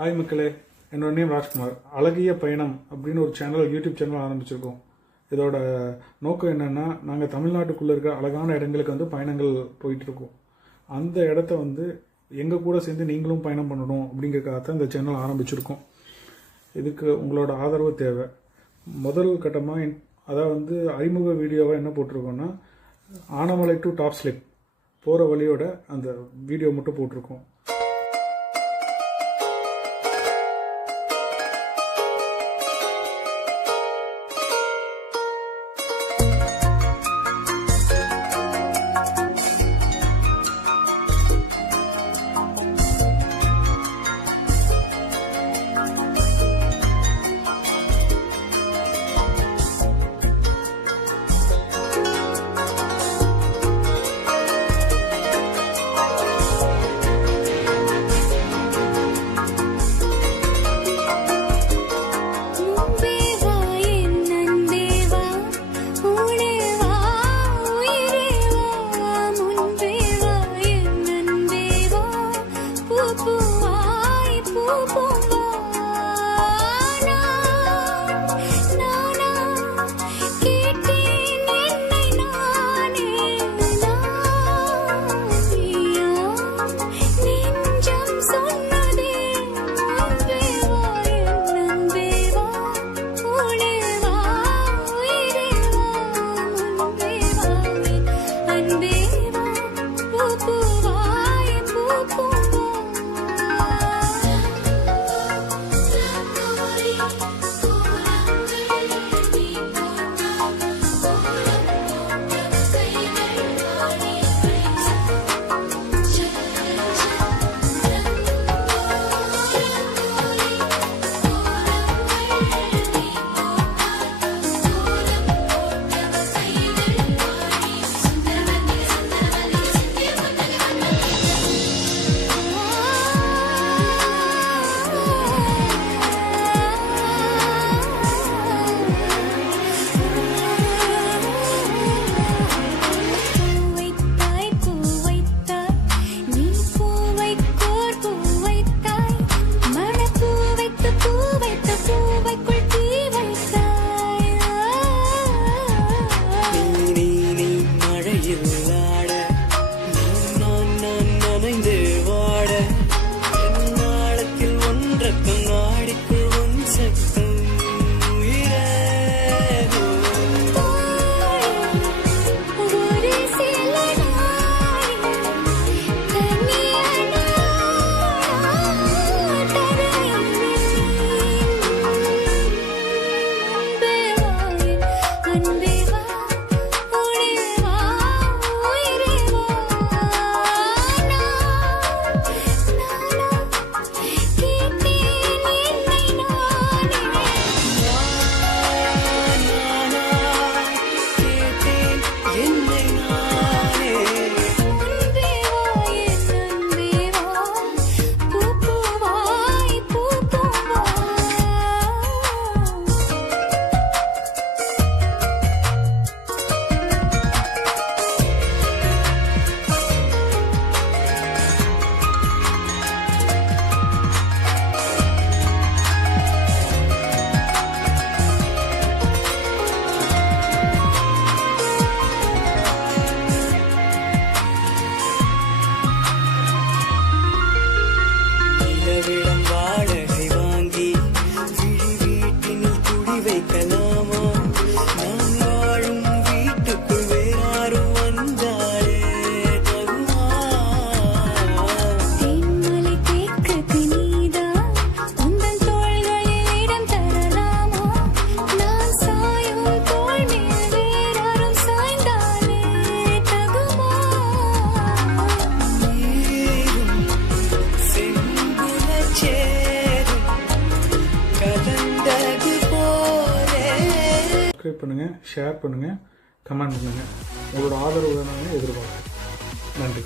Hi மக்களே, என்னோட name Rajkumar. அழகிய பயணம் அப்படின்னு ஒரு யூடியூப் சேனல் ஆரம்பிச்சிருக்கோம். இதோட நோக்கம் என்னென்னா, நாங்கள் தமிழ்நாட்டுக்குள்ளே இருக்க அழகான இடங்களுக்கு பயணங்கள் போயிட்டுருக்கோம். அந்த இடத்த எங்கள் கூட சேர்ந்து நீங்களும் பயணம் பண்ணணும் அப்படிங்கிறக்காக இந்த சேனல் ஆரம்பிச்சிருக்கோம். இதுக்கு உங்களோட ஆதரவு தேவை. முதல் கட்டமாக அதாவது அறிமுக வீடியோவாக என்ன போட்டிருக்கோன்னா, ஆனமலை டு டாப் ஸ்லிப் போகிற வழியோட அந்த வீடியோ மட்டும் போட்டிருக்கோம். சப்ஸ்கிரைப் பண்ணுங்கள், ஷேர் பண்ணுங்கள், கமெண்ட் பண்ணுங்கள். உங்களோட ஆதரவு நான் எதிர்பார்க்குறேன். நன்றி.